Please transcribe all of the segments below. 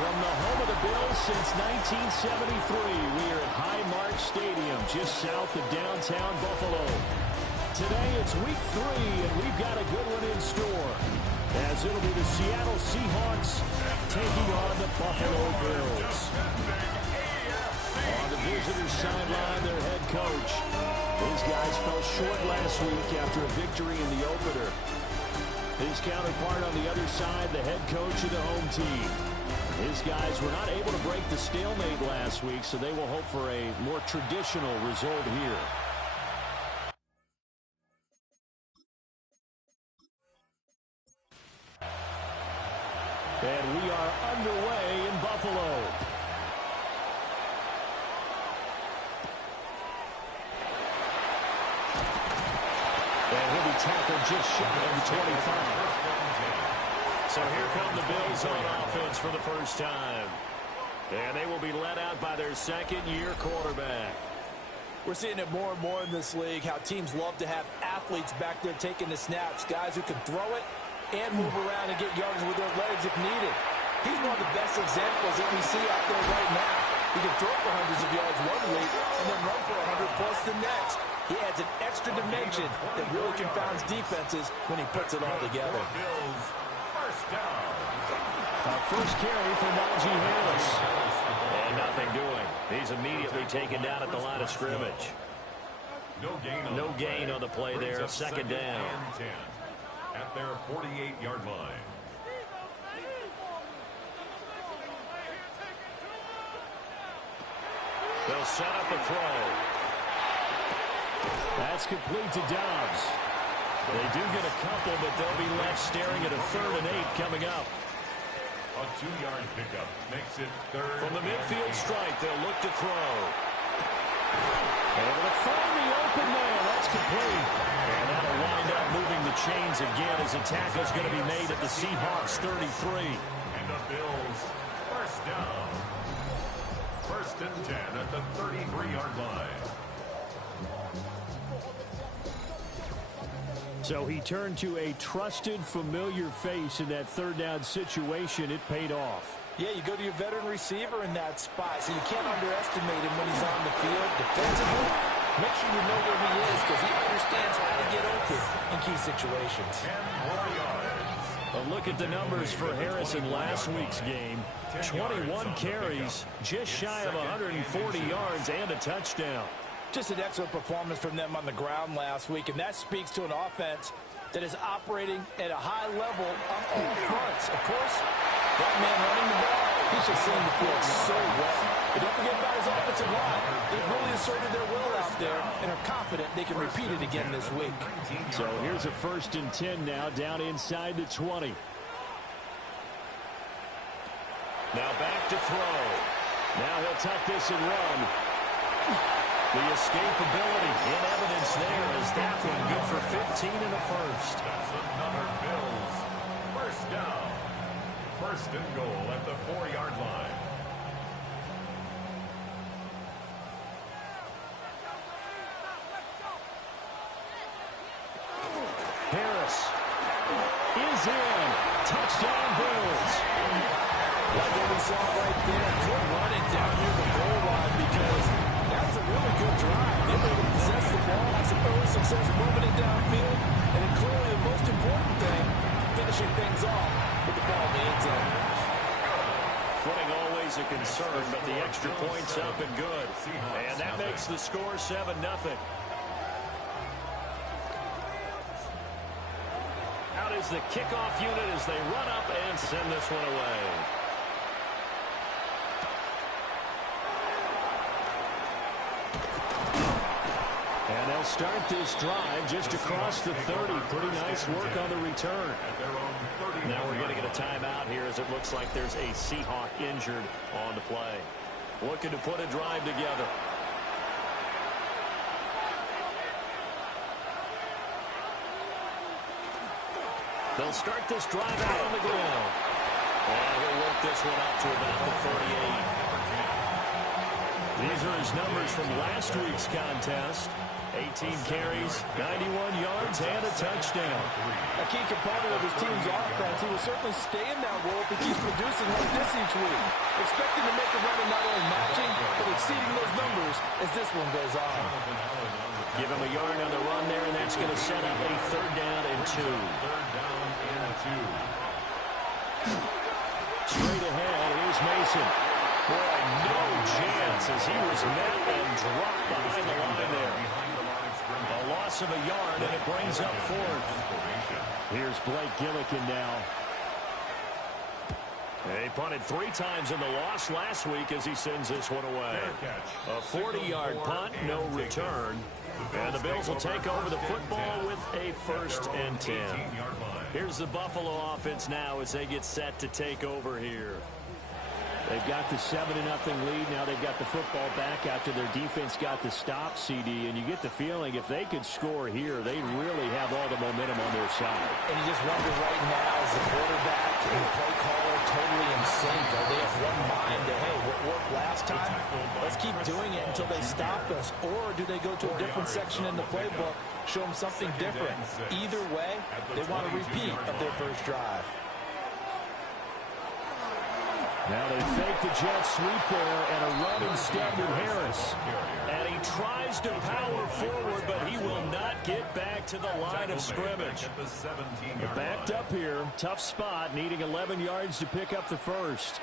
From the home of the Bills since 1973, we are at Highmark Stadium, just south of downtown Buffalo. Today it's week 3, and we've got a good one in store, as it'll be the Seattle Seahawks taking on the Buffalo Bills. On the visitors' sideline, their head coach. His guys fell short last week after a victory in the opener. His counterpart on the other side, the head coach of the home team. His guys were not able to break the stalemate last week, so they will hope for a more traditional result here. And we are underway in Buffalo. And he'll be tackled just shy of the 25. So here come the Bills on offense for the first time. And they will be led out by their second-year quarterback. We're seeing it more and more in this league, how teams love to have athletes back there taking the snaps, guys who can throw it and move around and get yards with their legs if needed. He's one of the best examples that we see out there right now. He can throw for hundreds of yards one week and then run for 100-plus the next. He adds an extra dimension that really confounds defenses when he puts it all together. First carry for Najee Harris. And nothing doing. He's immediately taken down at the line of scrimmage. No gain on the play there. Second down. At their 48-yard line. They'll set up a throw. That's complete to Dobbs. They do get a couple, but they'll be left staring at a 3rd and 8 coming up. A 2-yard pickup makes it 3rd. From the midfield stripe, they'll look to throw. Able to find the open man. That's complete. And that'll wind up moving the chains again as a tackle's going to be made at the Seahawks 33. And the Bills first down. 1st and 10 at the 33-yard line. So he turned to a trusted, familiar face in that 3rd down situation. It paid off. Yeah, you go to your veteran receiver in that spot, so you can't underestimate him when he's on the field defensively. Make sure you know where he is because he understands how to get open in key situations. 10 more yards. A look at the numbers for Harris in last week's game. 21 carries, just shy of 140 yards, and a touchdown. Just an excellent performance from them on the ground last week, and that speaks to an offense that is operating at a high level on all fronts. Of course, that man running the ball, he's just seeing the field so well. But don't forget about his offensive line. They've really asserted their will out there and are confident they can repeat it again this week. So here's a 1st and 10 now, down inside the 20. Now back to throw. Now he'll tuck this and run. The escapability in evidence there as that one good for 15 in the first. That's another Bills. First down. 1st and goal at the 4-yard line. Harris is in. Touchdown Bills. Like what we saw right there, good running down near the goal line because that was a really good drive. They were able to possess the ball, have some early success moving it downfield, and then clearly the most important thing, finishing things off with the ball in the end zone. Footing always a concern, but the extra point's up and good. And that makes the score 7-0. Out is the kickoff unit as they run up and send this one away. And they'll start this drive just across the 30. Pretty nice work on the return. Now we're going to get a timeout here as it looks like there's a Seahawk injured on the play. Looking to put a drive together. They'll start this drive out on the ground. And he'll work this one out to about the 38. These are his numbers from last week's contest. 18 carries, 91 yards, and a touchdown. A key component of his team's offense. He will certainly stay in that role if he keeps producing like this each week. Expecting to make a run and not only matching, but exceeding those numbers as this one goes on. Give him a yard on the run there, and that's going to set up a 3rd down and 2. Straight ahead, here's Mason. Boy, no chance as he was met and dropped behind the line there. A loss of a yard, and it brings up 4th. Here's Blake Gillikin now. He punted 3 times in the loss last week as he sends this one away. A 40-yard punt, no return. And the Bills will take over the football with a 1st and 10. Here's the Buffalo offense now as they get set to take over here. They've got the 7-0 lead. Now they've got the football back after their defense got the stop, CD. And you get the feeling if they could score here, they really have all the momentum on their side. And you just wonder right now, is the quarterback and the play caller totally in sync? Are they of one mind to, hey, what worked last time? Let's keep doing it until they stop us. Or do they go to a different section in the playbook, show them something different? Either way, they want a repeat of their first drive. Now they fake the jet sweep there and a run instead with Harris. And he tries to power forward, but he will not get back to the line of scrimmage. They're backed up here. Tough spot, needing 11 yards to pick up the first.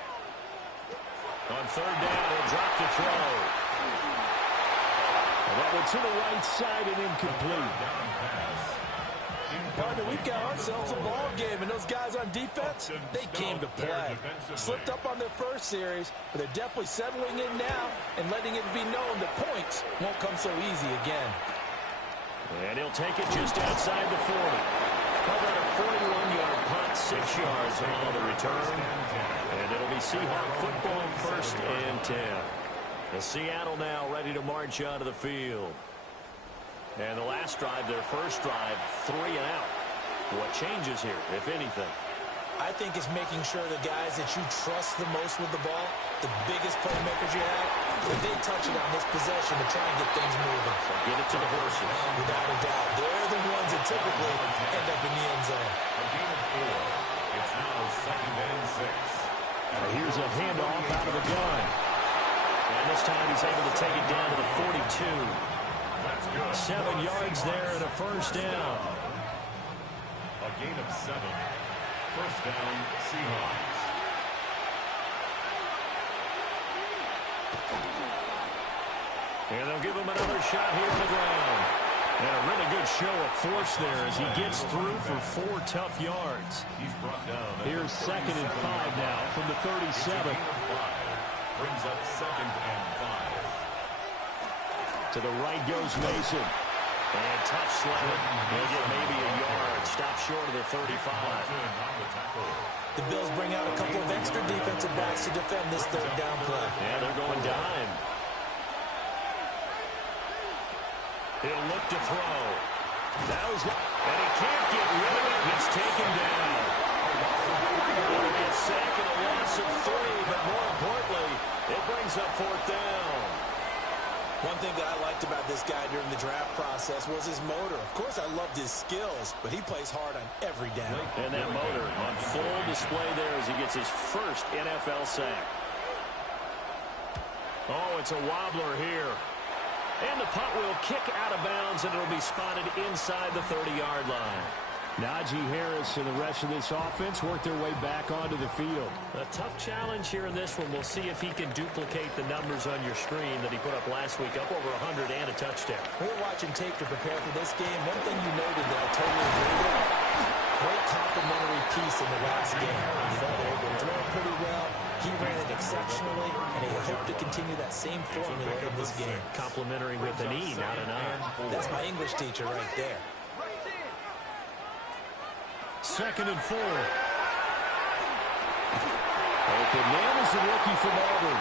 On 3rd down, he'll drop the throw. And that one to the right side and incomplete. Partner, we've got ourselves a ball game, and those guys on defense, they came to play. Slipped up on their first series, but they're definitely settling in now and letting it be known that points won't come so easy again. And he'll take it just outside the 40. How about a 41-yard punt, 6 yards on the return? And it'll be Seahawks football, 1st and 10. And Seattle now ready to march onto the field. And the last drive, their first drive, 3 and out. What changes here, if anything? I think it's making sure the guys that you trust the most with the ball, the biggest playmakers you have, that they touch it on this possession to try and get things moving. Get it to the horses. Without a doubt. They're the ones that typically end up in the end zone. A gain of 4. It's now 2nd and 6. And here's a handoff out of the gun. And this time he's able to take it down to the 42. 7 yards there and a 1st down. A gain of 7. 1st down, Seahawks. And they'll give him another shot here on the ground. And a really good show of force there as he gets through for 4 tough yards. He's brought down. Here's 2nd and 5 now from the 37. Brings up 2nd and 5. To the right goes Mason. And tough sled. He'll get maybe a yard. Stop short of the 35. The Bills bring out a couple of extra defensive backs to defend this 3rd down play. Yeah, they're going dime. He'll look to throw. And he can't get rid of it. He's taken down. It'll be a sack and a loss of 3, but more importantly, it brings up 4th down. One thing that I liked about this guy during the draft process was his motor. Of course, I loved his skills, but he plays hard on every down. And that motor on full display there as he gets his first NFL sack. Oh, it's a wobbler here. And the punt will kick out of bounds, and it'll be spotted inside the 30-yard line. Najee Harris and the rest of this offense work their way back onto the field. A tough challenge here in this one. We'll see if he can duplicate the numbers on your screen that he put up last week, up over 100 and a touchdown. We're watching tape to prepare for this game. One thing you noted that I totally agree with, great complimentary piece in the last game. You know, they were throwing pretty well. He ran it exceptionally, and they hope to continue that same formula in this game. Complimentary with an E, not an I. That's my English teacher right there. 2nd and 4. Open man is the rookie from Auburn.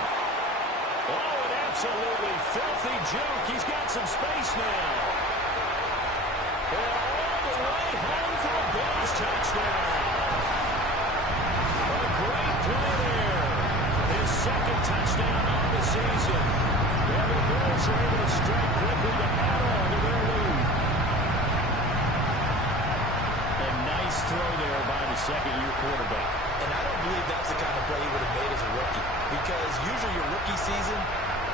Oh, an absolutely filthy joke. He's got some space now. And all the way home for a Bills touchdown. A great play there. His 2nd touchdown on the season. And the Bills are able to strike quickly to add on to their throw there by the second-year quarterback. And I don't believe that's the kind of play he would have made as a rookie, because usually your rookie season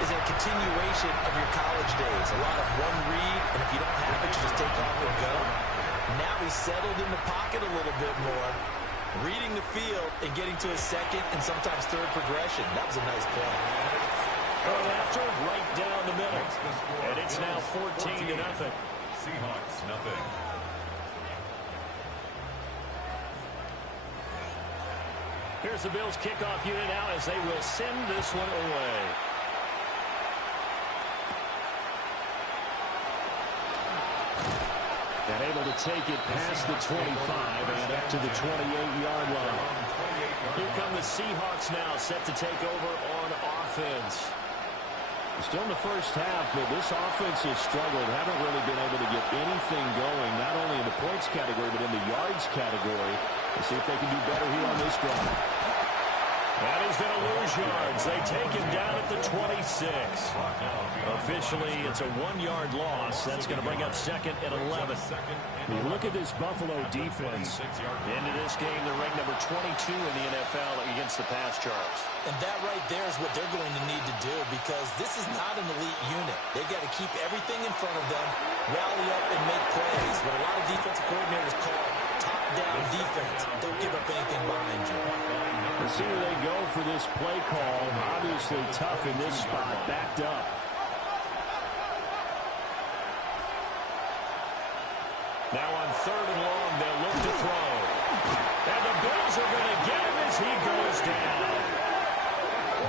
is a continuation of your college days. A lot of one read, and if you don't have it, you just take off and go. Now he's settled in the pocket a little bit more, reading the field and getting to his second and sometimes third progression. That was a nice play. Going after, right down the middle. And it's now 14-0. Seahawks, nothing. Here's the Bills' kickoff unit now as they will send this one away. And able to take it past the 25 and up to the 28-yard line. Here come the Seahawks now, set to take over on offense. Still in the first half, but this offense has struggled. Haven't really been able to get anything going, not only in the points category, but in the yards category. Let's see if they can do better here on this drive. That is going to lose yards. They take him down at the 26. Officially, it's a 1-yard loss. That's going to bring up second and 11. You look at this Buffalo defense. Into this game, they're ranked number 22 in the NFL against the pass charge. And that right there is what they're going to need to do, because this is not an elite unit. They've got to keep everything in front of them, rally up and make plays. What a lot of defensive coordinators call top-down defense. Don't give up anything behind you. Let's see where they go for this play call. Obviously tough in this spot, backed up. Now on 3rd and long, they'll look to throw. And the Bills are going to get him as he goes down.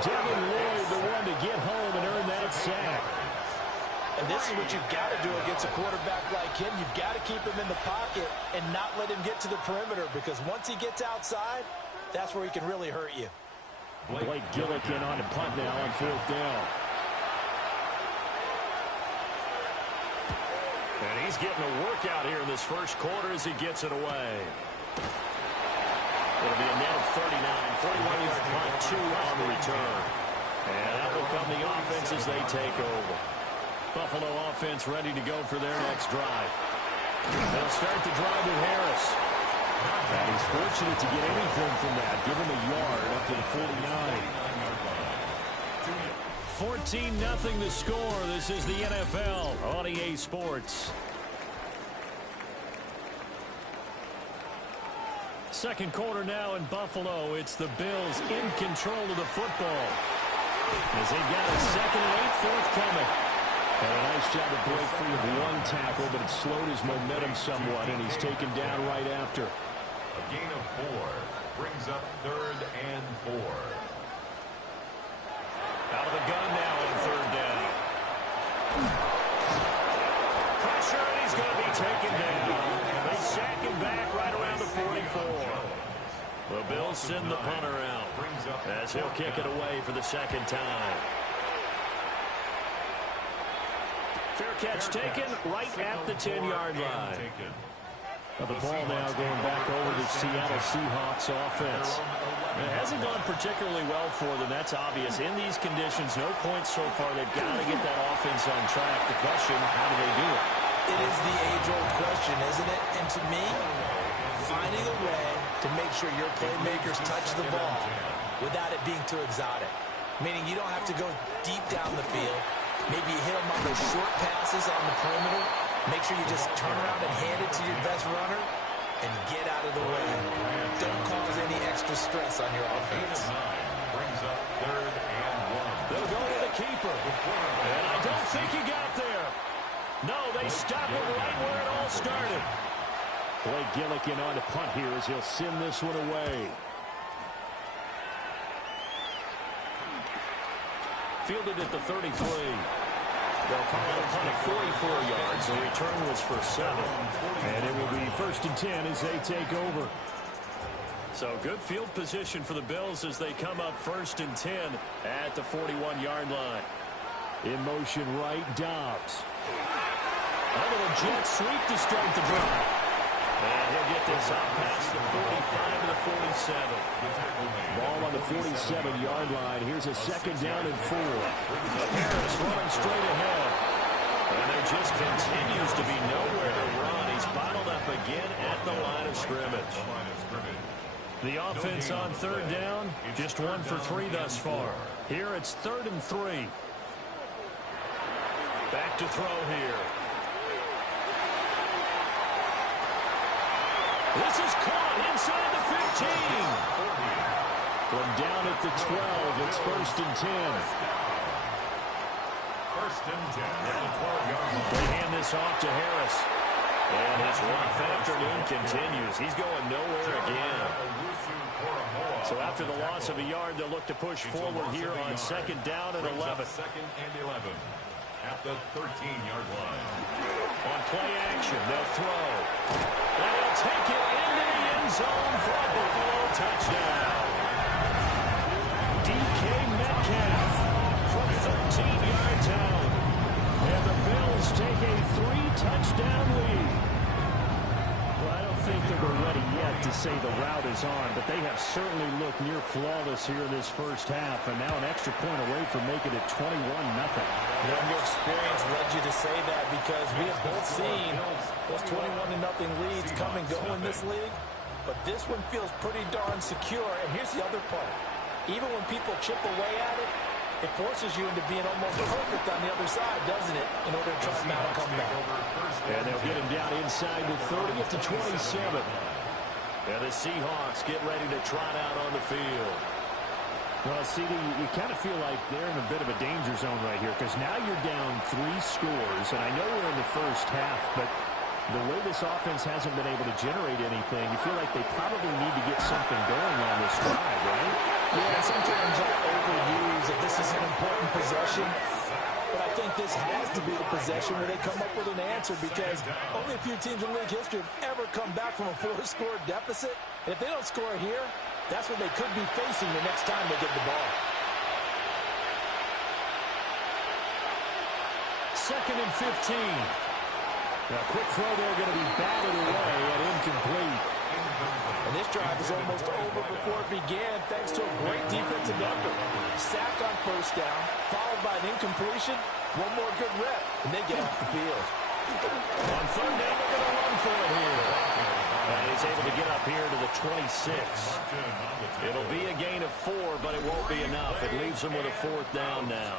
Devin Lloyd, the one to get home and earn that sack. And this is what you've got to do against a quarterback like him. You've got to keep him in the pocket and not let him get to the perimeter, because once he gets outside, that's where he can really hurt you. Blake Gillikin on the punt now on 4th down. And he's getting a workout here in this first quarter as he gets it away. It'll be a net of 39, 41-yard punt, 2 on the return. And that will come the offense as they take over. Buffalo offense ready to go for their next drive. They'll start the drive with Harris. And he's fortunate to get anything from that. Give him a yard up to the 49. 14-0 the score. This is the NFL on EA Sports. Second quarter now in Buffalo. It's the Bills in control of the football, as they've got a 2nd and 8 forthcoming. And a nice job to break free of one tackle, but it slowed his momentum somewhat, and he's taken down right after. A gain of 4 brings up 3rd and 4. Out of the gun now on 3rd down. Pressure, and he's going to be taken down. They sack him back right around the 44. The Bills send the punter out as he'll kick it away for the second time. Fair catch taken right at the 10-yard line. Now the ball now going back over to Seattle Seahawks offense. It hasn't gone particularly well for them. That's obvious. In these conditions, no points so far. They've got to get that offense on track. The question, how do they do it? It is the age-old question, isn't it? And to me, finding a way to make sure your playmakers touch the ball without it being too exotic. Meaning you don't have to go deep down the field. Maybe you hit them on those short passes on the perimeter. Make sure you just turn around and hand it to your best runner and get out of the way. Don't cause any extra stress on your offense. Brings up 3rd and 1. They'll go to the keeper. And I don't think he got there. No, they stop it right where it all started. Blake Gillikin on the punt here as he'll send this one away. Fielded at the 33. They'll call it a punt at 44 yards. The return was for 7. And it will be 1st and 10 as they take over. So good field position for the Bills as they come up 1st and 10 at the 41-yard line. In motion right, Dobbs. A little jet sweep to start the drive. And he'll get this out past the 45 to the 47. Ball on the 47-yard line. Here's a 2nd down and 4. Harris running straight ahead. And there just continues to be nowhere to run. He's bottled up again at the line of scrimmage. The offense on third down, just 1 for 3 thus far. Here it's 3rd and 3. Back to throw here. This is caught inside the 15. From down at the 12, it's 1st and 10. 1st and 10 at the 12-yard line. They hand this off to Harris. And his rough afternoon continues. He's going nowhere again. So after the loss of a yard, they'll look to push forward here on 2nd down and 11. 2nd and 11 at the 13-yard line. On play action, they'll throw. And he'll take it into the end zone for a Buffalo touchdown. DK Metcalf from 13 yards out. And the Bills take a 3-touchdown lead. Well, I don't think that we're ready yet to say the route is on, but they have certainly looked near flawless here in this first half, and now an extra point away from making it 21-0. Your experience led you to say that because we have both seen those 21-0 leads come and go in this league, but this one feels pretty darn secure. And here's the other part. Even when people chip away at it, it forces you into being almost perfect on the other side, doesn't it, in order to try to mount a comeback. And they'll get him down inside the 30 at the 27. And the Seahawks get ready to trot out on the field. Well, CD, you kind of feel like they're in a bit of a danger zone right here because now you're down 3 scores, and I know we're in the first half, but the way this offense hasn't been able to generate anything, you feel like they probably need to get something going on this drive, right? Yeah, sometimes I overuse that this is an important possession, but I think this has to be the possession where they come up with an answer because only a few teams in league history have ever come back from a 4-score deficit. And if they don't score here, that's what they could be facing the next time they get the ball. 2nd and 15. Now, quick throw there going to be batted away and incomplete. And this drive is almost over before it began thanks to a great defensive effort. Sack on 1st down, followed by an incompletion. One more good rep, and they get off the field. On 3rd down, they're going to run for it here. And he's able to get up here to the 26. It'll be a gain of 4, but it won't be enough. It leaves them with a 4th down now.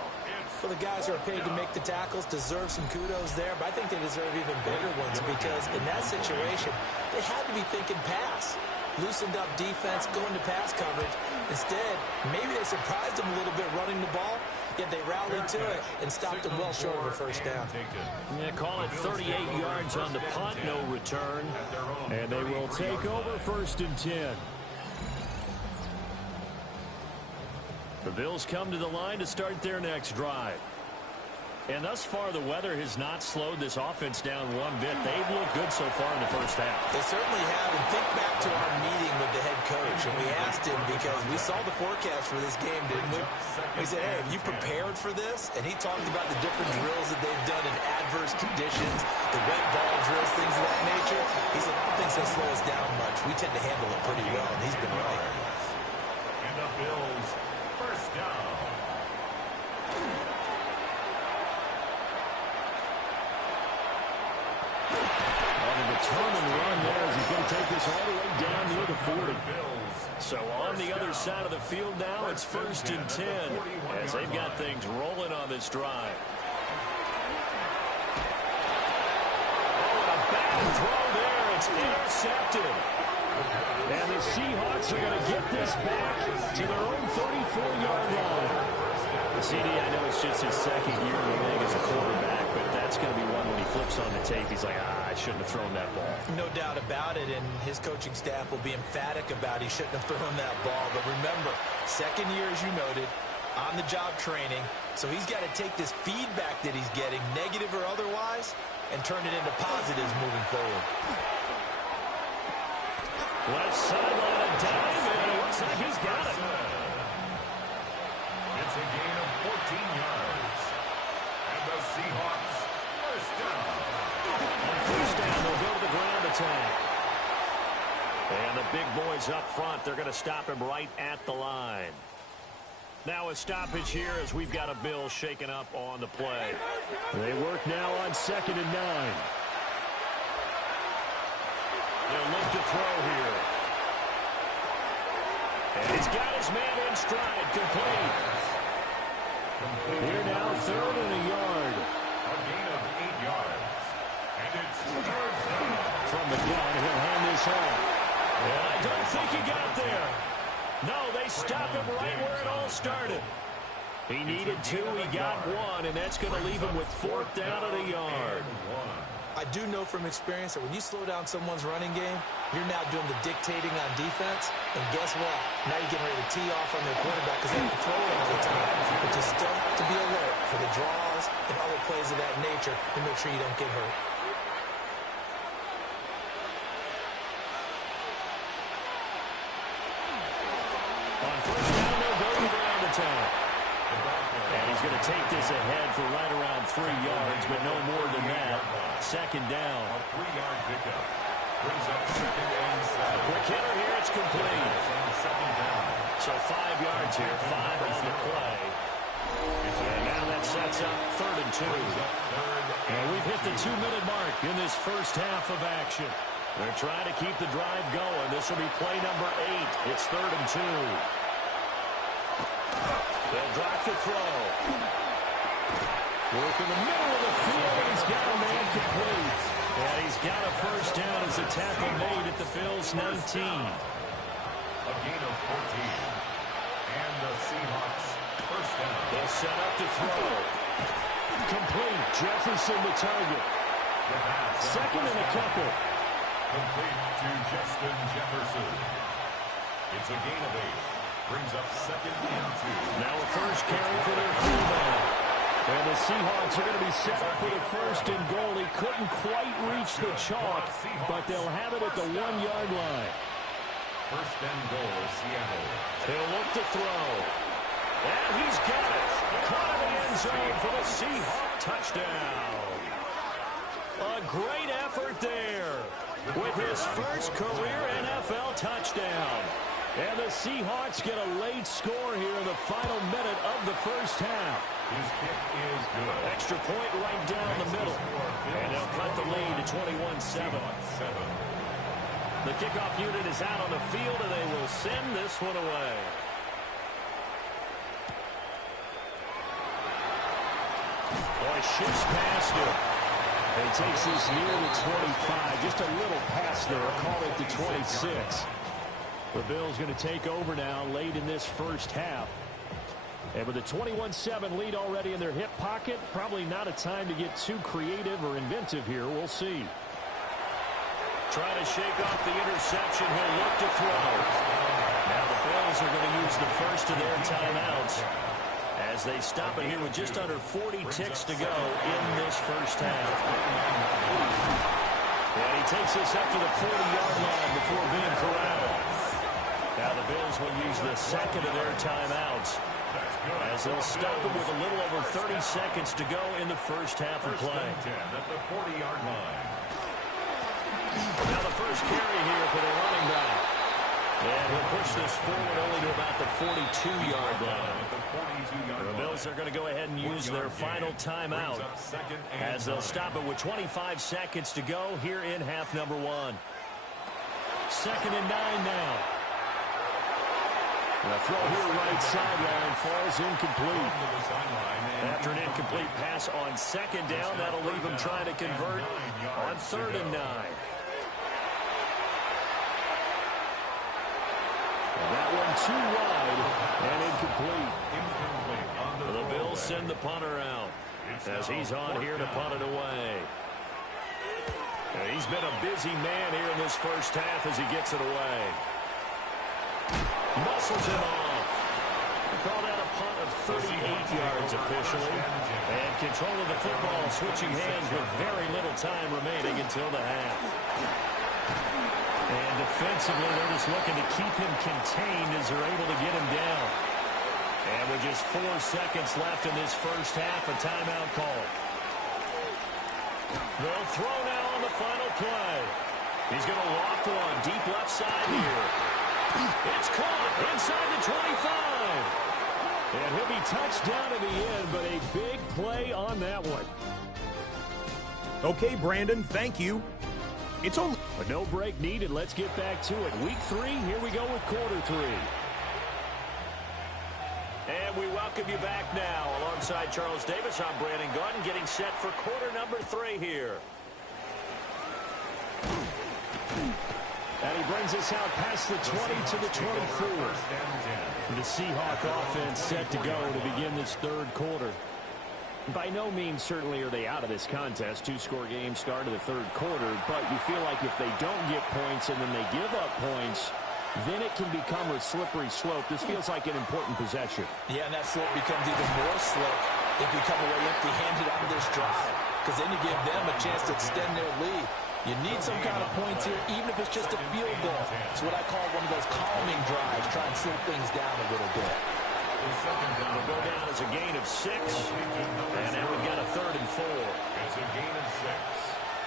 Well, the guys who are paid to make the tackles deserve some kudos there, but I think they deserve even bigger ones because in that situation, they had to be thinking pass. Loosened up defense, going to pass coverage. Instead, maybe they surprised them a little bit running the ball, yet they rallied to it and stopped them well short of a 1st down. Yeah, call it 38 yards on the punt, no return. And they will take over 1st and 10. The Bills come to the line to start their next drive. And thus far, the weather has not slowed this offense down one bit. They've looked good so far in the first half. They certainly have. And think back to our meeting with the head coach. And we asked him because we saw the forecast for this game, didn't we? We said, hey, have you prepared for this? And he talked about the different drills that they've done in adverse conditions, the wet ball drills, things of that nature. He said, I don't think they'll slow us down much. We tend to handle it pretty well, and he's been right. And the Bills, 1st down. Turn and run there as he's going to take this all the way down near the 40. So on the other side of the field now, it's 1st and 10 as they've got things rolling on this drive. Oh, and a bad throw there. It's intercepted. And the Seahawks are going to get this back to their own 34-yard line. CD, I know it's just his 2nd year in the league as a quarterback, but that's going to be one when he flips on the tape. He's like, I shouldn't have thrown that ball. No doubt about it, and his coaching staff will be emphatic about he shouldn't have thrown that ball. But remember, 2nd year, as you noted, on-the-job training. So he's got to take this feedback that he's getting, negative or otherwise, and turn it into positives moving forward. Left sideline a dive, and it looks like he's got it. It's a gain of 14 yards. And the Seahawks, 1st down. On 1st down, they'll go to the ground attack. And the big boys up front, they're going to stop him right at the line. Now a stoppage here as we've got a Bill shaken up on the play. They work now on 2nd and 9. They'll look to throw here. And he's got his man in stride, complete. Here now, 3rd and a yard. A gain of 8 yards. And it's 3rd down. From the gun, he'll hand this off. And I don't think he got there. No, they stopped him right where it all started. He needed 2, he got 1, and that's going to leave him with 4th down and a yard. I do know from experience that when you slow down someone's running game, you're now doing the dictating on defense. And guess what? Now you're getting ready to tee off on their quarterback because they have to throw it all the time. But just still to be alert for the draws and other plays of that nature to make sure you don't get hurt. On 1st down, they'll go around the town. And he's going to take this ahead for right around 3 yards, but no more than that. 2nd down. A 3-yard pickup. Brings up 2nd and 7. Quick hitter here, it's complete. Second down. So 5 yards here, 5 on the play. And now that sets up 3rd and 2. And we've hit the 2-minute mark in this first half of action. They're trying to keep the drive going. This will be play number 8. It's 3rd and 2. They'll drop the throw. Work in the middle of the field, and he's got a man complete. And he's got a 1st down as a tackle made at the Bills' 19. A gain of 14. And the Seahawks 1st down. They'll set up to throw. Complete. Jefferson the target. 2nd and a couple. Complete to Justin Jefferson. It's a gain of 8. Brings up 2nd and 2. Now a first carry for their fullback. And the Seahawks are going to be set up for the 1st and goal. He couldn't quite reach the chalk, but they'll have it at the 1-yard line. 1st and goal, Seattle. He'll look to throw. And he's got it. Caught in the end zone for the Seahawk touchdown. A great effort there with his first career NFL touchdown. And the Seahawks get a late score here in the final minute of the first half. His kick is good. Extra point right down the middle. And they'll cut the lead to 21-7. The kickoff unit is out on the field, and they will send this one away. Boy, shifts past him. He takes this near the 25. Just a little pass there. Call it the 26. The Bills going to take over now late in this first half. And with a 21-7 lead already in their hip pocket, probably not a time to get too creative or inventive here. We'll see. Trying to shake off the interception. He'll look to throw. Now the Bills are going to use the first of their timeouts as they stop it here with just under 40 ticks to go in this first half. And he takes this up to the 40-yard line before being corralled. Now the Bills will use the second of their timeouts as they'll stop it with a little over 30 seconds to go in the first half of play. 1st and 10 at the 40-yard line. Now the first carry here for the running back. And he'll push this forward only to about the 42-yard line. The Bills are going to go ahead and use their final timeout as they'll stop it with 25 seconds to go here in half number 1. 2nd and 9 now. The throw here right sideline falls incomplete. After an incomplete pass on 2nd down, that'll leave him trying to convert on 3rd and 9. That one too wide and incomplete. The Bills send the punter out as he's on here to punt it away. And he's been a busy man here in this first half as he gets it away. Muscles him off. We call that a punt of 38 yards officially. And control of the football switching hands with very little time remaining until the half. And defensively, they're just looking to keep him contained as they're able to get him down. And with just 4 seconds left in this first half, a timeout call. They'll throw now on the final play. He's going to loft one deep left side here. It's caught inside the 25. And he'll be touched down in the end, but a big play on that one. Okay, Brandon, thank you. It's only... But no break needed. Let's get back to it. Week 3, here we go with quarter 3. And we welcome you back now. Alongside Charles Davis, I'm Brandon Gaudin, getting set for quarter number 3 here. And he brings us out past the 20 to the 24. The Seahawk offense set to go to begin this third quarter. By no means certainly are they out of this contest. 2-score game start of the third quarter, but you feel like if they don't get points and then they give up points, then it can become a slippery slope. This feels like an important possession. Yeah, and that slope becomes even more slick if you come away empty-handed on this drive, because then you give them a chance to extend their lead. You need some kind of points here, even if it's just a field goal. It's what I call one of those calming drives, try and slow things down a little bit. It'll go down as a gain of 6, and now we've got a 3rd and 4. It's a gain of 6.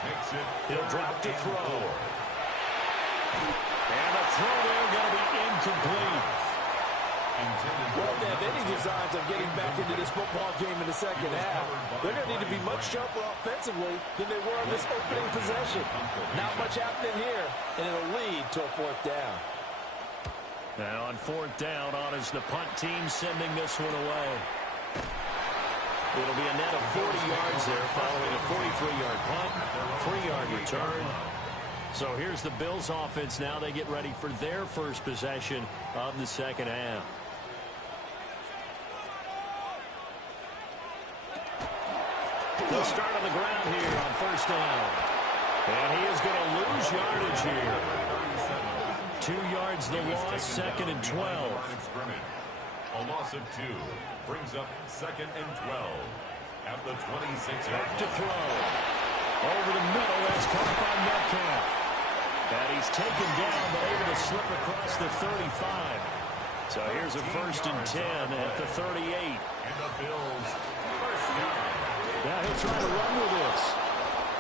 Makes it He'll drop to throw. And the throw there going to be incomplete. Well, if they have any designs of getting back into this football game in the second half, they're going to need to be much sharper offensively than they were on this opening possession. Not much happening here, and it'll lead to a 4th down. Now on 4th down, on is the punt team sending this one away. It'll be a net of 40 yards there following a 43-yard punt, 3-yard return. So here's the Bills offense now. They get ready for their first possession of the second half. They'll start on the ground here on 1st down. And he is going to lose yardage here. 2 yards the loss, 2nd and 12. A loss of 2 brings up 2nd and 12 at the 26-yard Back to throw. Over the middle, that's caught by Metcalf. And he's taken down, but able to slip across the 35. So here's a 1st and 10 at the 38. And the Bills first down. Now he'll try to run with this.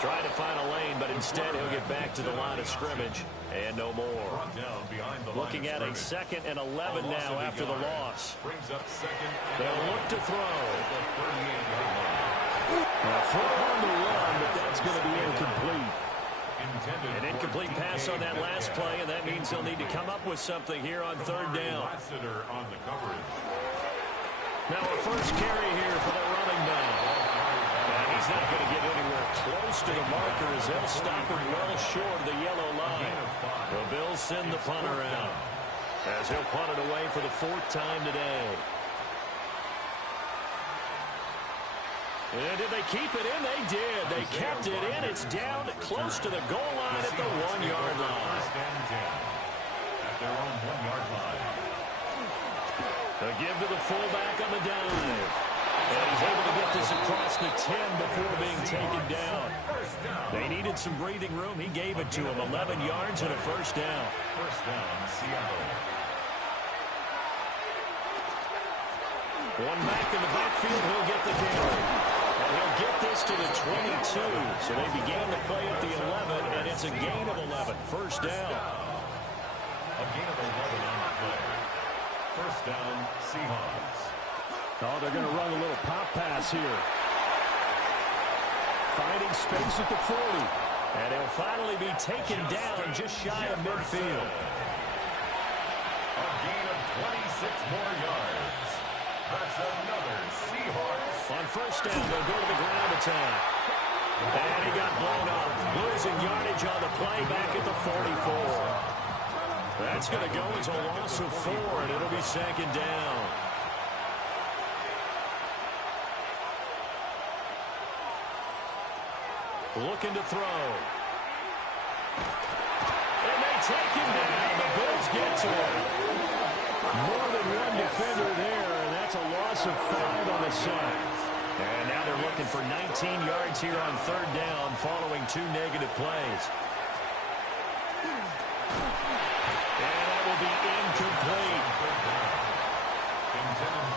Trying to find a lane, but instead he'll get back to the line of scrimmage and no more. Brought down behind the Looking line at of a scrimmage. 2nd and 11 now after the loss. Brings up 2nd and They'll look to throw. at the 38-yard line. Now throw on the run, but that's going to be incomplete. An incomplete pass on that last play, and that means they'll need to come up with something here on 3rd down. Lassiter on the coverage. Now a first carry here for the running back. And he's not going to get anywhere close to the marker as they'll stop him well short of the yellow line. The Bills send the punter out as he'll punt it away for the 4th time today. And did they keep it in? They did. They kept it in. It's down close to the goal line at the 1-yard line. At their own 1-yard line. A give to the fullback on the dive. And he's able to get this across the 10 before being taken down. They needed some breathing room. He gave it to him. 11 yards and a 1st down. 1st down, Seattle. One back in the backfield. He'll get the carry. And he'll get this to the 22. So they began the play at the 11, and it's a gain of 11. 1st down. A gain of 11 on the play. 1st down, Seahawks. Oh, they're going to run a little pop pass here. Finding space at the 40. And he'll finally be taken down just shy of midfield. A gain of 26 more yards. That's another Seahawks. On 1st down, they'll go to the ground attack. And he got blown up. Losing yardage on the play back at the 44. That's going to go as a loss of 4, and it'll be 2nd down. Looking to throw. And they take him down. The Bills get to him. More than one defender there, and that's a loss of 5 on the side. And now they're looking for 19 yards here on 3rd down following 2 negative plays. And that will be incomplete.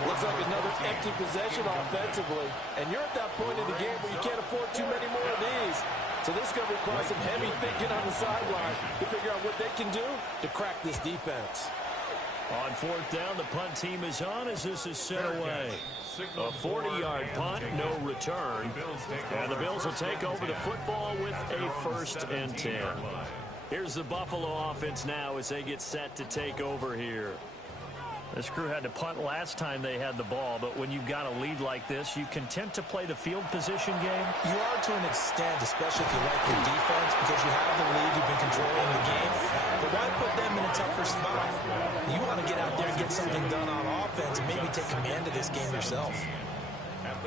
Looks like another empty possession offensively. And you're at that point in the game where you can't afford too many more of these. So this is going to require some heavy thinking on the sideline to figure out what they can do to crack this defense. On fourth down, the punt team is on as this is sent away. A 40-yard punt, no return. And the Bills will take over the football with a 1st and 10. Here's the Buffalo offense now as they get set to take over here. This crew had to punt last time they had the ball, but when you've got a lead like this, you content to play the field position game? You are to an extent, especially if you like your defense, because you have the lead, you've been controlling the game. But why put them in a tougher spot? You want to get out there and get something done on offense and maybe take command of this game yourself.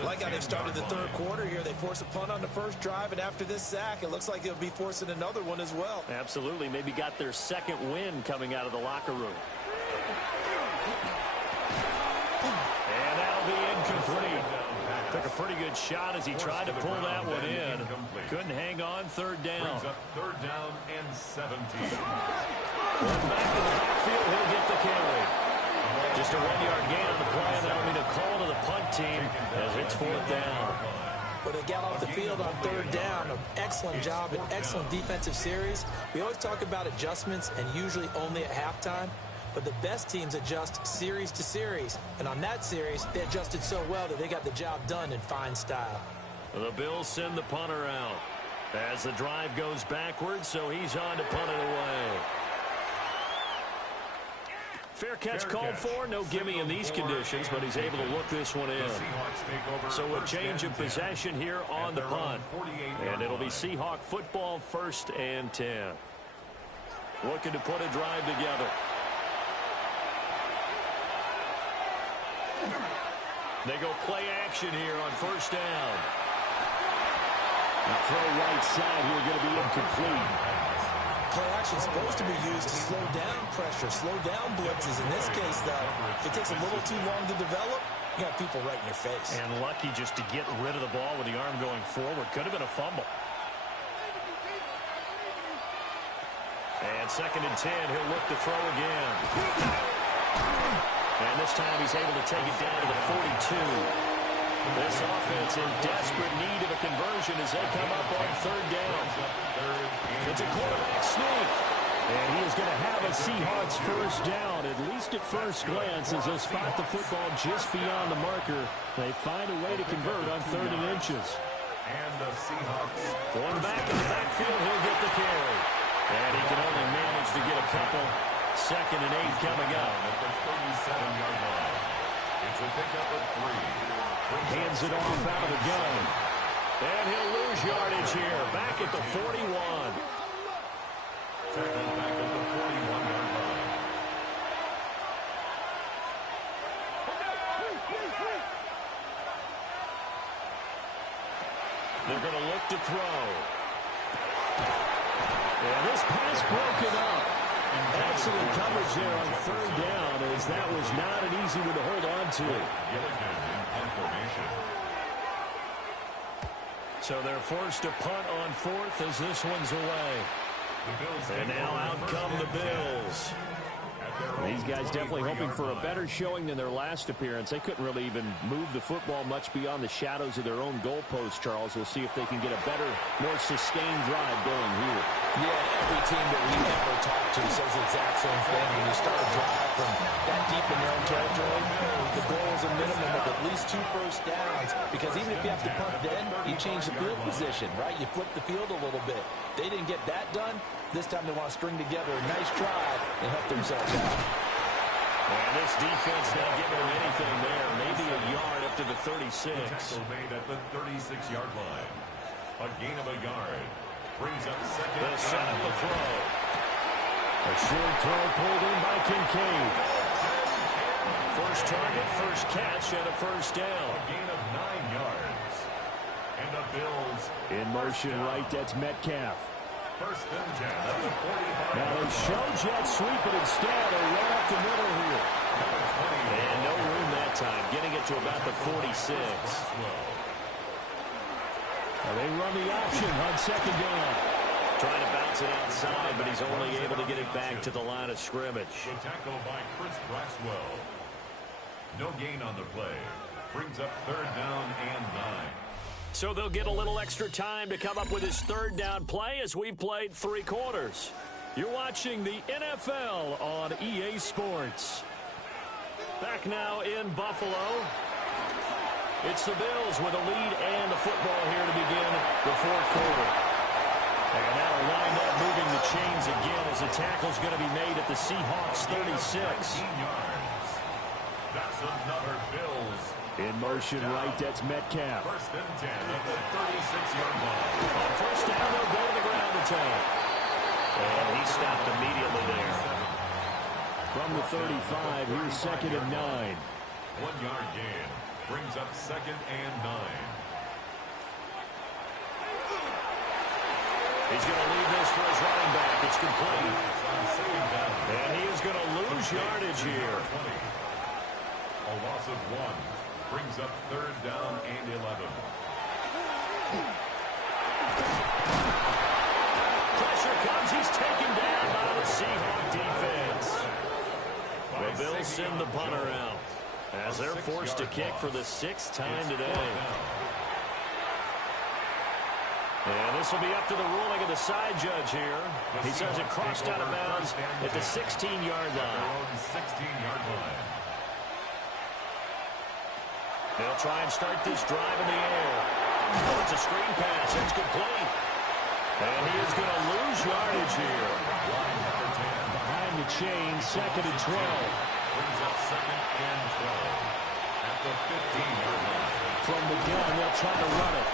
Like how they've started the third quarter here. They force a punt on the first drive, and after this sack, it looks like they'll be forcing another one as well. Absolutely. Maybe got their second win coming out of the locker room. And that'll be incomplete. Took a pretty good shot as he tried to pull that one in. Couldn't hang on. Third down. Third down and 17. One back in the backfield. He'll get the carry. Just a 1-yard gain on the play, and that'll be the call to the punt team as it's fourth down. Well, they got off the field on third down. An excellent job, an excellent defensive series. We always talk about adjustments, and usually only at halftime. But the best teams adjust series to series. And on that series, they adjusted so well that they got the job done in fine style. The Bills send the punter out as the drive goes backwards, so he's on to punt it away. Fair catch called for. No gimme in these conditions, but he's able to look this one in. So a change of possession here on the punt. And it'll be Seahawk football, 1st and 10. Looking to put a drive together. They go play action here on first down. The throw right side here going to be incomplete. Play action is supposed to be used to slow down pressure, slow down blitzes. In this case, though, if it takes a little too long to develop, you got people right in your face. And lucky just to get rid of the ball with the arm going forward. Could have been a fumble. And 2nd and 10, he'll look to throw again. And this time he's able to take it down to the 42. This offense in desperate need of a conversion as they come up on third down. It's a quarterback sneak. And he is going to have a Seahawks first down, at least at first glance, as they'll spot the football just beyond the marker. They find a way to convert on 3rd and inches. And the Seahawks. One back in the backfield, he'll get the carry. And he can only manage to get a couple. 2nd and 8 coming up. At the 37-yard line. It's a pickup of 3. Hands it off out of the gun. And he'll lose yardage here. Back at the 41. Tackled back at the 41-yard line. They're going to look to throw. And this pass broken up. Excellent coverage there on third down, as that was not an easy one to hold on to. Gilligan in punt formation. So they're forced to punt on 4th as this one's away. And now out come the Bills. These guys definitely hoping for a better showing than their last appearance. They couldn't really even move the football much beyond the shadows of their own goalpost, Charles. We'll see if they can get a better, more sustained drive going here. Yeah, every team that we ever talk to says the exact same thing. When you start a drive from that deep in their own territory, the goal is a minimum of at least 2 first downs, because even if you have to punt then, you change the field position, right? You flip the field a little bit. They didn't get that done. This time they want to string together a nice drive and help themselves out. And this defense not giving them anything there. Maybe a yard up to the 36. The tackle made at the 36-yard line. A gain of a yard. Brings up 2nd. They'll set up the throw. A short throw pulled in by Kincaid. First target, first catch, and a first down. A gain of 9 yards. And the Bills. In motion right, that's Metcalf. 1st and 10 at the 45. Now they show jet sweep, but instead they run up the middle here. And no room that time, getting it to about the 46. Now they run the option on 2nd down. Trying to bounce it outside, but he's only able to get it back to the line of scrimmage. The tackle by Chris Braswell. No gain on the play. Brings up 3rd down and 9. So they'll get a little extra time to come up with his 3rd down play as we've played 3 quarters. You're watching the NFL on EA Sports. Back now in Buffalo. It's the Bills with a lead and the football here to begin the fourth quarter. And that'll wind up moving the chains again as the tackle's going to be made at the Seahawks 36. That's another Bills. In motion right, that's Metcalf. First and 10 at the 36-yard line. On first down, they'll go to the ground attack. And he stopped immediately there. From the 35, here's second and 9. 1 yard gain. Brings up second and 9. He's going to leave this for his running back. It's complete. And he is going to lose yardage here. A loss of 1. Brings up third down and 11. Pressure comes. He's taken down by the Seahawks defense. The Bills send the punter out as they're forced to kick for the 6th time today. And this will be up to the ruling of the side judge here. He says it crossed out of bounds at the 16-yard line. They'll try and start this drive in the air. Oh, it's a screen pass. It's complete. And he is going to lose yardage here. Behind the chain, second and 12. Brings up second and 12 at the 15-yard line. From the gun, they'll try to run it.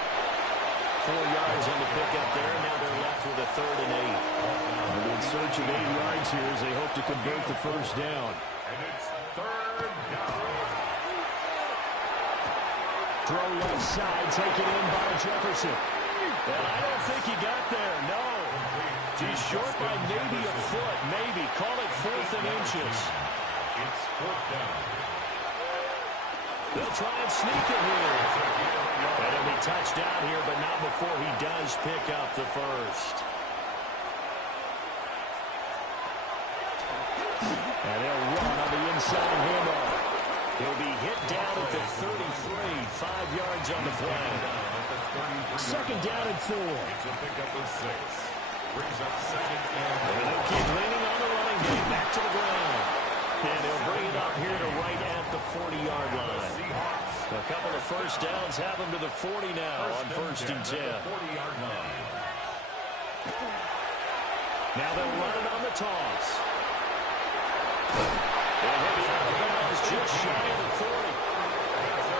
4 yards on the pickup there. Now they're left with a third and 8. And in search of 8 yards here as they hope to convert the first down. And it's third down. Throw left side, taken in by Jefferson. And I don't think he got there, no. He's short by maybe a foot, maybe. Call it 4th and inches. It's 4th down. They'll try and sneak it here. And he'll be touched down here, but not before he does pick up the first. And they'll run on the inside handoff. He'll be hit down at the 33, 5 yards on the play. Second down and 4. It's a pickup of 6. Brings up second and They'll keep leaning on the running game. Back to the ground. And he'll bring it up here to right at the 40-yard line. A couple of first downs have him to the 40 now on first and 10. 40-yard line. Now they'll run it on the toss. And he'll be out of bounds just shy of the 40.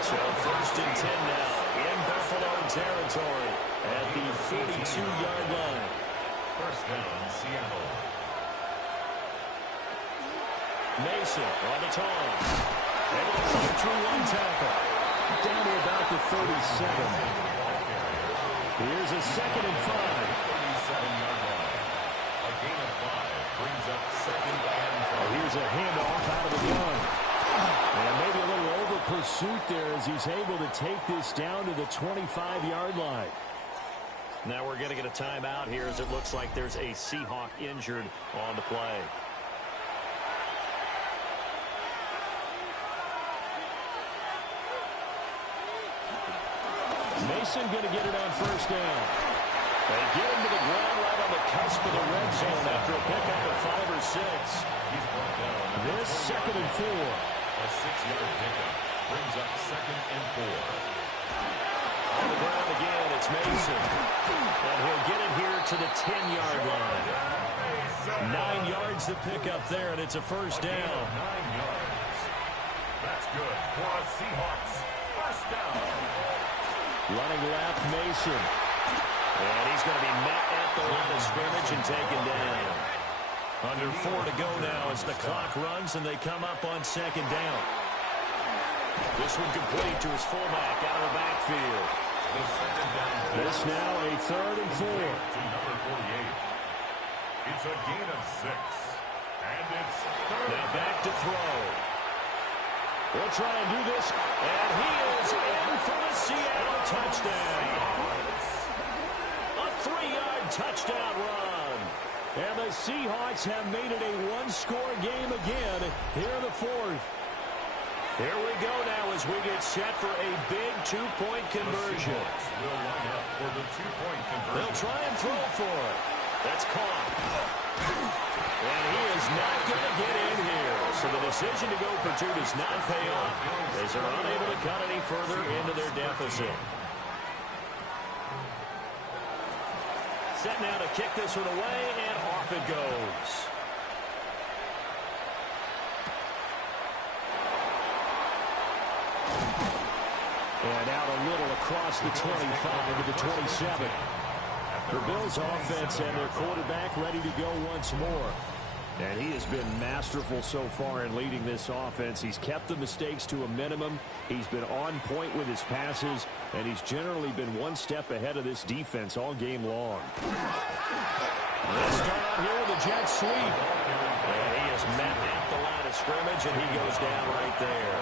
So first and 10 now in Buffalo territory at the 42-yard line. First down, Seattle. Mason on the toss. And they'll fight through one tackle. Down to about the 37. Here's a second and 5. 37-yard line. A gain of 5 brings up second and 5. Here's a handoff out of the gun. And maybe a little over pursuit there as he's able to take this down to the 25-yard line. Now we're going to get a timeout here as it looks like there's a Seahawk injured on the play. Mason going to get it on first down. They get him to the ground right on the cusp of the red zone after a pickup of 5 or 6. He's brought down. This second and 4. A 6-yard pickup brings up second and 4. On the ground again, it's Mason. And he'll get it here to the 10-yard line. 9 yards to pick up there, and it's a first down. 9 yards. That's good for a Seahawks first down. Running left, Mason. And he's going to be met at the line of scrimmage and taken down. Under 4 to go now as the clock runs and they come up on second down. This one complete to his fullback out of the backfield. The second down. This now a third and 4. To number 48. It's a gain of 6. And it's third. Now back to throw. They'll try and do this. And he is in for the Seattle touchdown. A 3-yard touchdown run. And the Seahawks have made it a one-score game again here in the fourth. Here we go now as we get set for a big two-point conversion. Will line up for the 2-point conversion. They'll try and throw for it. That's caught. And he is not going to get in here. So the decision to go for two does not pay off as they're unable to cut any further into their deficit. Set now to kick this one away, and off it goes. And out a little across the 25 to the 27. The Bills offense and their quarterback ready to go once more. And he has been masterful so far in leading this offense. He's kept the mistakes to a minimum. He's been on point with his passes, and he's generally been one step ahead of this defense all game long. Let's start out here with a jet sweep. And he is met at the line of scrimmage, and he goes down right there.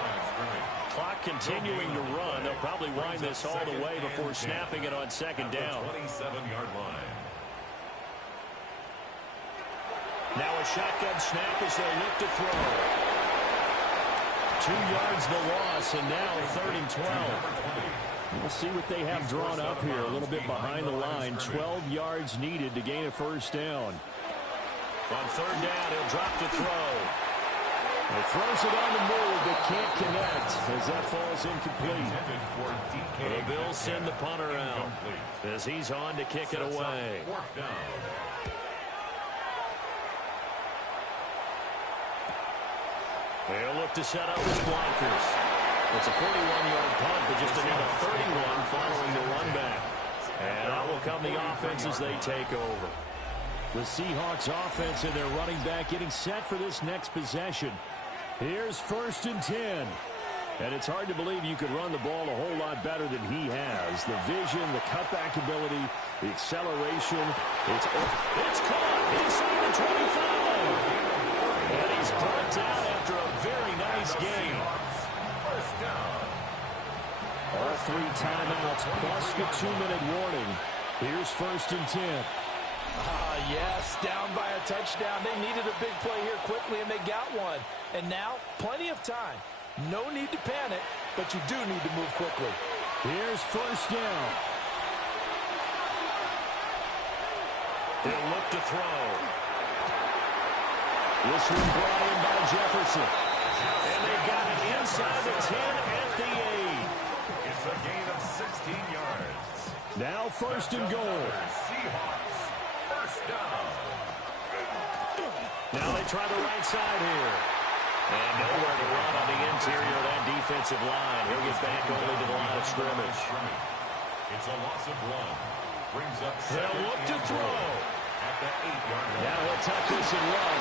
Clock continuing to run. They'll probably wind this all the way before snapping it on second down. 27-yard line. Now a shotgun snap as they look to throw. 2 yards the loss, and now 3rd and 12. We'll see what they have drawn up here. A little bit behind the line. 12 yards needed to gain a first down. On 3rd down, he'll drop to throw. He throws it on the move, but can't connect as that falls incomplete. The Bills send the punter out as he's on to kick it away. They'll look to set up his blockers. It's a 41-yard punt, but just another 31 following the run back. And out will come the offense as they take over. The Seahawks offense and their running back getting set for this next possession. Here's 1st and 10. And it's hard to believe you could run the ball a whole lot better than he has. The vision, the cutback ability, the acceleration. It's caught inside the 25. And he's brought down after a very nice game. All 3 timeouts plus the 2-minute warning. Here's 1st and 10. Yes, down by a touchdown. They needed a big play here quickly, and they got one. And now, plenty of time. No need to panic, but you do need to move quickly. Here's 1st down. They'll look to throw. This one brought in by Jefferson. And they got it inside the 10 at the 8. It's a gain of 16 yards. Now 1st and goal. Seahawks. First down. Now they try the right side here. And nowhere to run on the interior of that defensive line. He'll get back only to the line of scrimmage. It's a loss of 1. Brings up They'll look to throw. At the 8-yard line. Now he'll tuck this and run.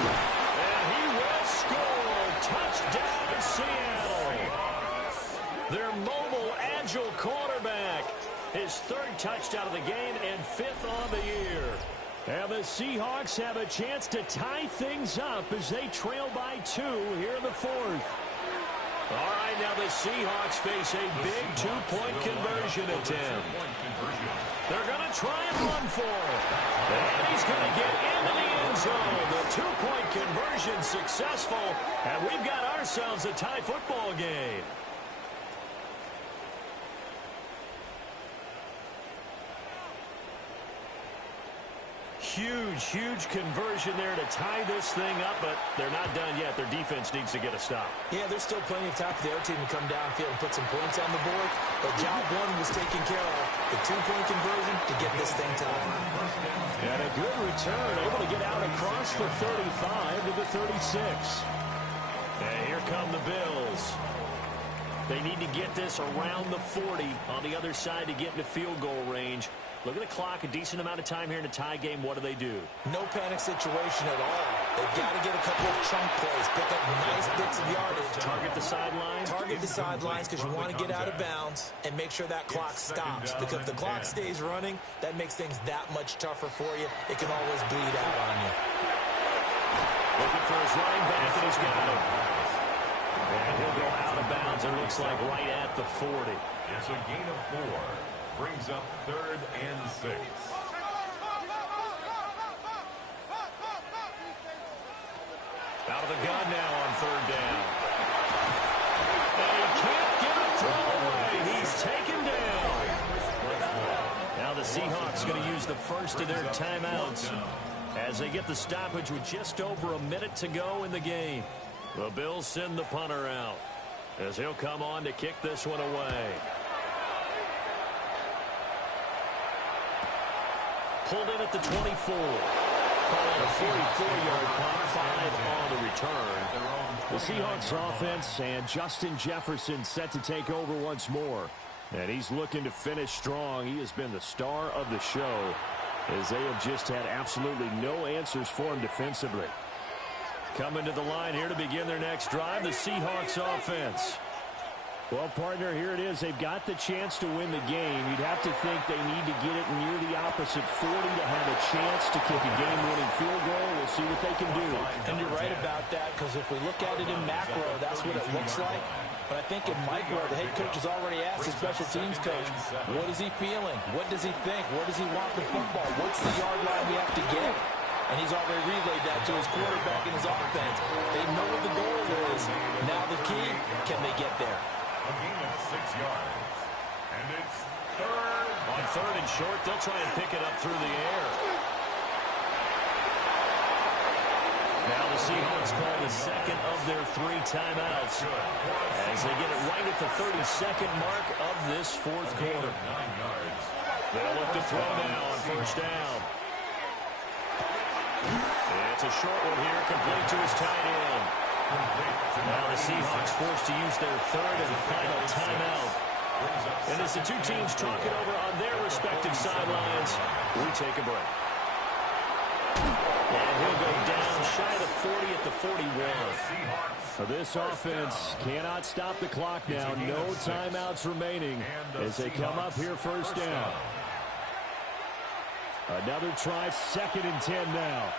And he will score. Touchdown, Seattle. Their mobile, agile quarterback. His 3rd touchdown of the game and 5th on the year. And the Seahawks have a chance to tie things up as they trail by 2 here in the 4th. All right, now the Seahawks face a big 2-point conversion attempt. They're going to try and run for it. And he's going to get into the end zone. The 2-point conversion successful. And we've got ourselves a tie football game. Huge conversion there to tie this thing up, but they're not done yet. Their defense needs to get a stop. Yeah, there's still plenty of time for the other team to come downfield and put some points on the board. But job 1 was taken care of. The 2-point conversion to get this thing tied. And a good return, able to get out across the 35 to the 36. And here come the Bills. They need to get this around the 40 on the other side to get into field goal range. Look at the clock, a decent amount of time here in a tie game. What do? No panic situation at all. They've got to get a couple of chunk plays, pick up nice bits of yardage. Target the sideline? Target the sidelines because you want to get out of bounds and make sure that clock stops. Because if the clock stays running, that makes things that much tougher for you. It can always bleed out on you. Looking for his running back, and he's got him. And he'll go out of bounds, it looks like right at the 40. It's a gain of 4. Brings up 3rd and 6. Out of the gun now on 3rd down. And he can't get a throw away. He's taken down. Now the Seahawks going to use the first of their timeouts as they get the stoppage with just over a minute to go in the game. The Bills send the punter out as he'll come on to kick this one away. Pulled in at the 24. Calling a 44-yard punt, 5 on the return. The Seahawks offense and Justin Jefferson set to take over once more. And he's looking to finish strong. He has been the star of the show as they have just had absolutely no answers for him defensively. Coming to the line here to begin their next drive, the Seahawks offense. Well, partner, here it is. They've got the chance to win the game. You'd have to think they need to get it near the opposite 40 to have a chance to kick a game-winning field goal. We'll see what they can do. And you're right about that, because if we look at it in macro, that's what it looks like. But I think in micro, the head coach has already asked the special teams coach, what is he feeling? What does he think? Where does he want the football? What's the yard line we have to get? And he's already relayed that to his quarterback and his offense. They know what the goal is. Now the key, can they get there? A gain of 6 yards. And it's third. On third and short, they'll try and pick it up through the air. Now the Seahawks call the second of their 3 timeouts as they get it right at the 32nd mark of this fourth quarter. 9 yards. They'll look to throw now on first down. It's a short one here, complete to his tight end. Now the Seahawks forced to use their third and final timeout. And as the two teams talk it over on their respective sidelines, we take a break. And he'll go down shy of the 40 at the 41. This offense cannot stop the clock now. No timeouts remaining as they come up here first down. Another try, 2nd and 10 now.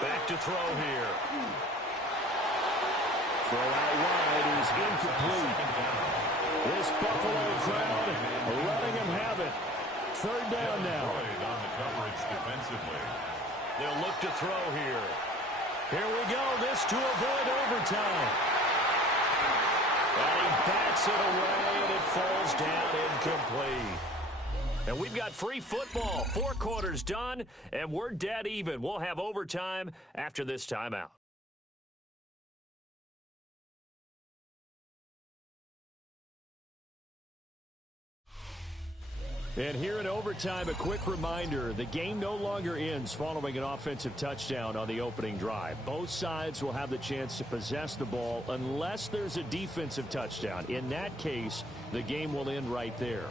Back to throw here. Throw out wide is incomplete. This Buffalo crowd letting him have it. 3rd down now. On the coverage defensively. They'll look to throw here. Here we go. This to avoid overtime. And he bats it away, and it falls down incomplete. And we've got free football. 4 quarters done, and we're dead even. We'll have overtime after this timeout. And here in overtime, a quick reminder, the game no longer ends following an offensive touchdown on the opening drive. Both sides will have the chance to possess the ball unless there's a defensive touchdown. In that case, the game will end right there.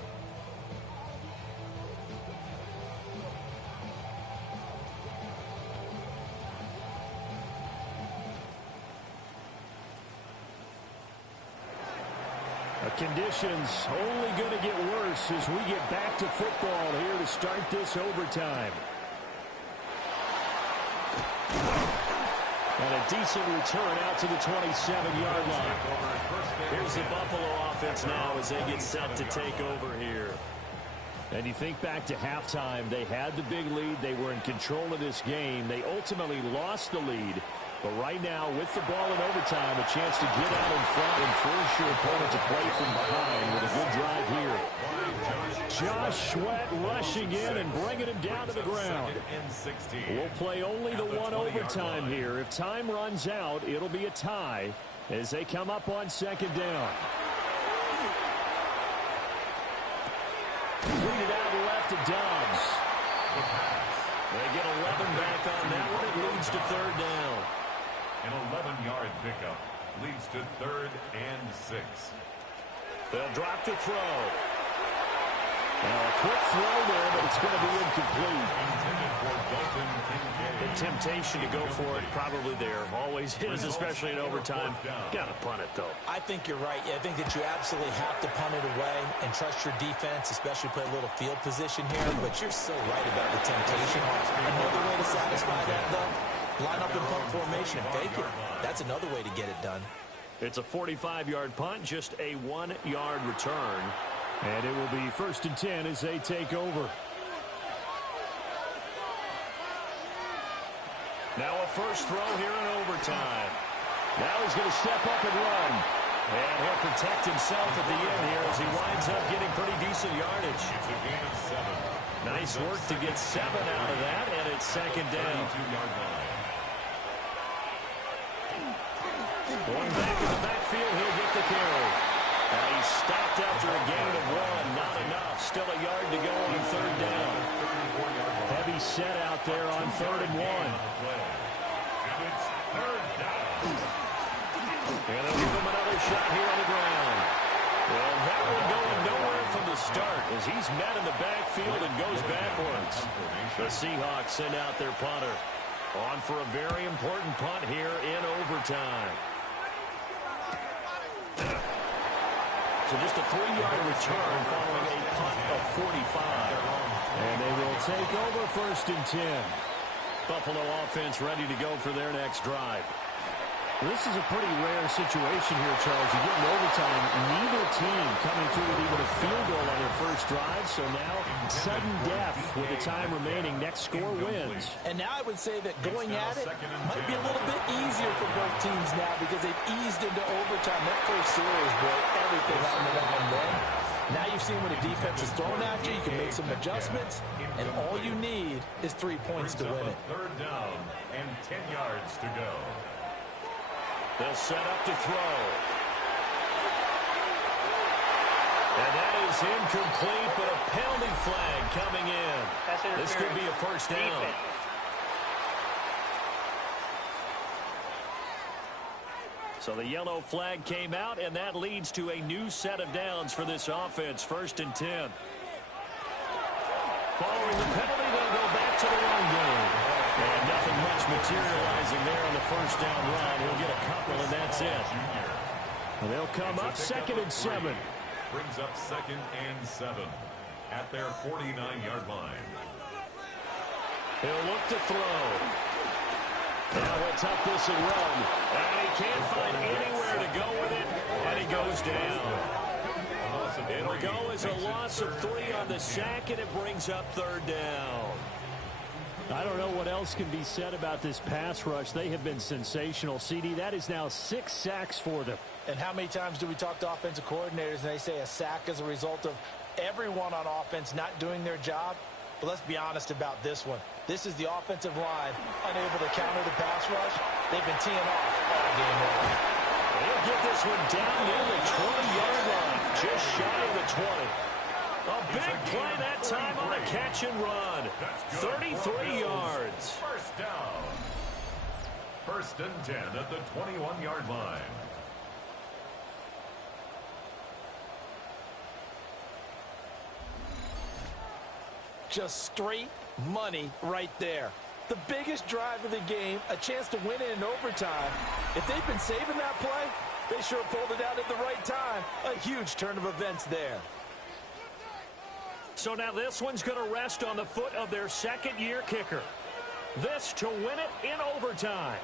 Conditions only going to get worse as we get back to football here to start this overtime. And a decent return out to the 27-yard line. Here's the Buffalo offense now as they get set to take over here. And you think back to halftime, they had the big lead. They were in control of this game. They ultimately lost the lead. But right now, with the ball in overtime, a chance to get out in front and force your opponent to play from behind with a good drive here. Josh Sweat rushing in and bringing him down to the ground. We'll play only the one overtime here. If time runs out, it'll be a tie as they come up on 2nd down. Lead it out left to Dobbs. They get 11 back on that one. It leads to 3rd down. An 11-yard pickup leads to 3rd and 6. They'll drop to throw. A quick throw there, but it's going to be incomplete. Intended for Dalton Kincaid. The temptation to go for it probably there. Always is, especially in overtime. Got to punt it, though. I think you're right. I think that you absolutely have to punt it away and trust your defense, especially play a little field position here. But you're so right about the temptation. Another way to satisfy that, though, line up in punt formation and fake it. That's another way to get it done. It's a 45-yard punt, just a 1-yard return. And it will be 1st and 10 as they take over. Now a first throw here in overtime. Now he's going to step up and run. And he'll protect himself at the end here as he winds up getting pretty decent yardage. It's a gain of 7. Nice work to get 7 out of that, and it's second down. 32-yard line. Going back in the backfield, he'll get the carry. He's stopped after a gain of 1. Not enough. Still a yard to go on third down. Heavy set out there on 3rd and 1. And it's third down. And they'll give him another shot here on the ground. And that one going nowhere from the start as he's met in the backfield and goes backwards. The Seahawks send out their punter. On for a very important punt here in overtime. So just a 3-yard return following a punt of 45. And they will take over 1st and 10. Buffalo offense ready to go for their next drive. This is a pretty rare situation here, Charles. You get in overtime, neither team coming through with even a field goal on their first drive. So now, sudden death with the time remaining. Next score wins. And now I would say that going at it might be a little bit easier for both teams now because they've eased into overtime. That first series, boy, everything happened around there. Now you've seen when a defense is thrown at you, you can make some adjustments, and all you need is 3 points to win it. Third down and 10 yards to go. They'll set up to throw. And that is incomplete, but a penalty flag coming in. This could be a first down. So the yellow flag came out, and that leads to a new set of downs for this offense. 1st and 10. Following the penalty, they'll go back to the run game. And nothing much materializing there on the first down run. He'll get a couple, and that's it. And they'll come up 2nd and 7. Brings up 2nd and 7 at their 49-yard line. He'll look to throw. Now he'll tuck this and run. And he can't find anywhere to go with it, and he goes down. It'll go as a loss of 3 on the sack, and it brings up 3rd down. I don't know what else can be said about this pass rush. They have been sensational. CD, that is now 6 sacks for them. And how many times do we talk to offensive coordinators and they say a sack is a result of everyone on offense not doing their job? But let's be honest about this one. This is the offensive line unable to counter the pass rush. They've been teeing off all game long. He'll get this one down near the 20-yard line, just shy of the 20. A big play that time on a catch and run. 33 yards. First down. 1st and 10 at the 21-yard line. Just straight money right there. The biggest drive of the game, a chance to win it in overtime. If they've been saving that play, they sure pulled it out at the right time. A huge turn of events there. So now this one's going to rest on the foot of their 2nd-year kicker. This to win it in overtime.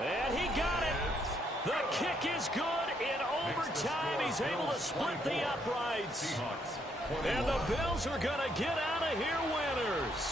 And he got it. The kick is good. In overtime, he's able to split the uprights. And the Bills are going to get out of here winners.